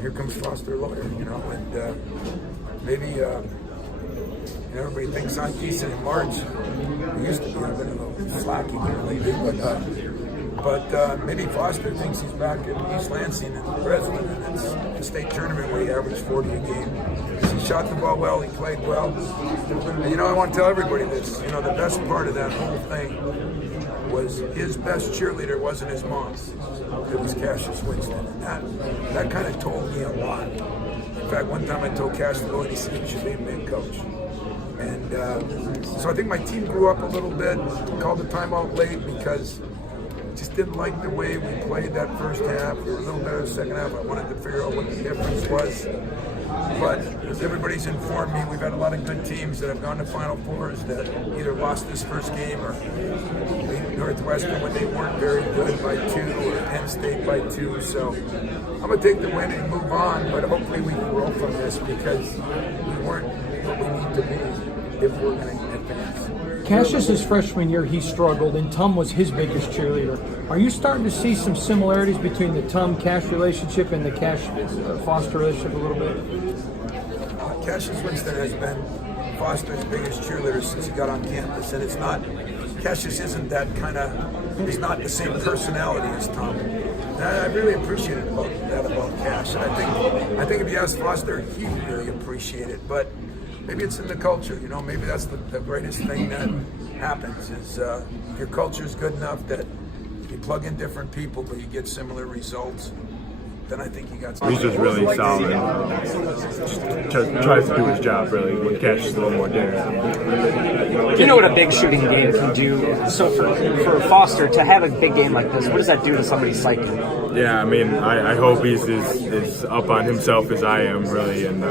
here comes Foster Lawyer, and maybe everybody thinks I'm decent in March. It used to be. I've been a little slacky lately, but maybe Foster thinks he's back at East Lansing and Breslin, and it's a state tournament where he averaged 40 a game. He shot the ball well, he played well. And I want to tell everybody this, the best part of that whole thing was his best cheerleader wasn't his mom. It was Cassius Winston, and that kind of told me a lot. In fact, one time I told Cash to go and he said, "You should be a big coach." And so I think my team grew up a little bit, called the timeout late because just didn't like the way we played that first half. We were a little better the second half. I wanted to figure out what the difference was. But as everybody's informed me, we've had a lot of good teams that have gone to Final Fours that either lost this first game or beat Northwestern when they weren't very good by 2 or Penn State by 2. So I'm going to take the win and move on, but hopefully we can grow from this because we weren't what we need to be if we're going to advance. Cassius's freshman year, he struggled, and Tum was his biggest cheerleader. Are you starting to see some similarities between the Tum-Cash relationship and the Cash-Foster relationship a little bit? Cassius Winston has been Foster's biggest cheerleader since he got on campus, and Cassius isn't that kind of, he's not the same personality as Tum. And I really appreciated that about Cash, and I think if you ask Foster, he'd really appreciate it, but maybe it's in the culture, maybe that's the greatest thing that happens is your culture is good enough that you plug in different people but you get similar results. Then I think you got something. He's just really solid. Just tries to do his job, really, when Cash is a little more daring. You know what a big shooting game can do? So for Foster to have a big game like this, what does that do to somebody's psyche? Yeah, I mean, I hope he's as up on himself as I am, really, and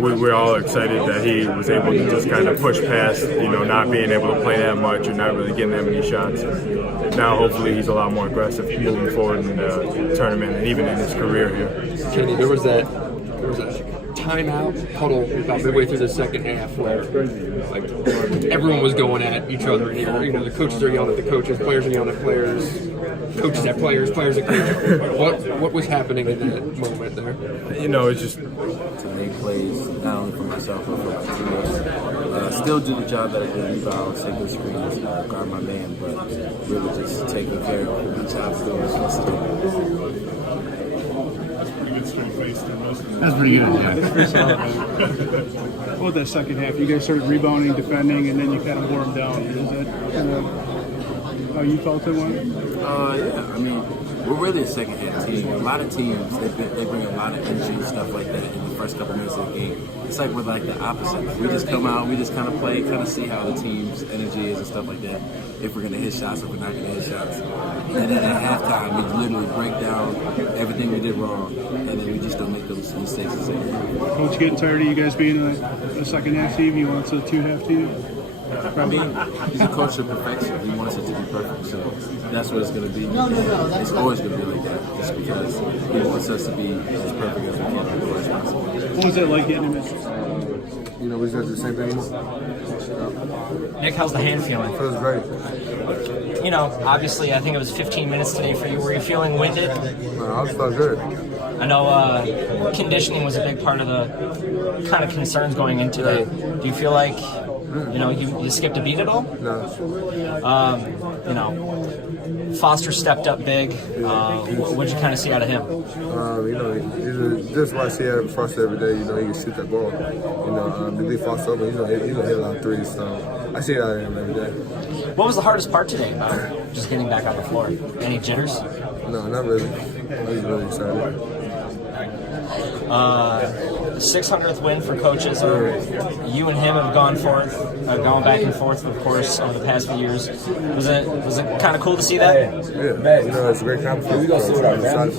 we're all excited that he was able to just kind of push past, not being able to play that much and not really getting that many shots. Now, hopefully, he's a lot more aggressive moving forward in the tournament and even in his career here. Kenny, there was that timeout huddle about midway through the second half where everyone was going at each other. The coaches are yelling at the coaches, players are yelling at players, coaches at players, players at coaches. What was happening in that moment there? It's just to make plays, not only for myself but for my teammates. Still do the job that I did, rebound, take those screens, guard my man, but really just taking care of each time. That's pretty good. Yeah. What that second half? You guys started rebounding, defending, and then you kind of wore them down. Is that kind of how you felt it went? Yeah. I mean, we're really a second half team. A lot of teams they bring a lot of energy and stuff like that in the first couple minutes of the game. It's like we're like the opposite. We just come out, we just kind of play, kind of see how the team's energy is and stuff like that. If we're gonna hit shots, if we're not gonna hit shots, and then at halftime we literally break down everything we did wrong, and then we just don't make those mistakes the same. Coach getting tired of you guys being a second half team? You want a 2-half team? I mean, he's a coach of perfection. He wants it to be perfect, so that's what it's going to be. It's always going to be like that, just because he wants us to be as perfect as we can as possible. What was it like getting him? We just got to do the same thing. Nick, how's the hand feeling? Feels great. Obviously, I think it was 15 minutes today for you. Were you feeling winded? No, I just felt good. I know conditioning was a big part of the kind of concerns going into today. Do you feel like, you skipped a beat at all? No. Foster stepped up big. What did you kind of see out of him? He's just what I see out of Foster every day. He can shoot that ball. To be Foster open, he's gonna hit a lot of threes. So I see it out of him every day. What was the hardest part today about just getting back on the floor? Any jitters? No, not really. He's really excited. 600th win for Coach Izzo. You and him have gone back and forth, of course, over the past few years. Was it kind of cool to see that? Yeah, it's a great compliment. We gonna sit with our families.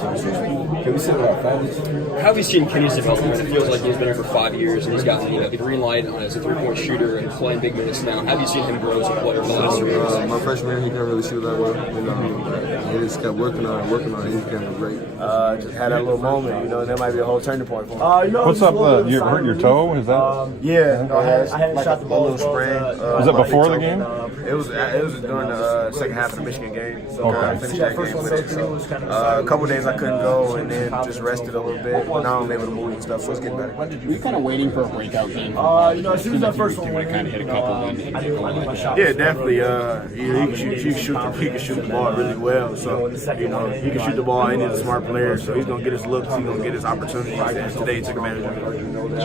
Can we sit with our families? How have you seen Kenny's development? It feels like he's been here for 5 years and he's gotten the green light as a three-point shooter and playing big minutes now. How have you seen him grow as a player for the last 3 years? My freshman year, he didn't really shoot that well. He just kept working on it. He became great. Just had that little moment, there might be be a whole turning point for him. What's up? You hurt your toe? Is that? Yeah, no, I hadn't shot the ball. A little sprain. Was that before the game? It was during the second half of the Michigan game. So Okay. I finished that game with it. So a couple days I couldn't go, and then just rested a little bit. Now I'm able to move and stuff, so it's getting better. Were you kind of waiting for a breakout game? As soon as that first one went, kind of hit a couple and get going like that. Yeah, definitely. He can shoot the ball really well. So he can shoot the ball. And he's a smart player, so he's gonna get his looks. He's gonna get his opportunities. And today he took advantage of it.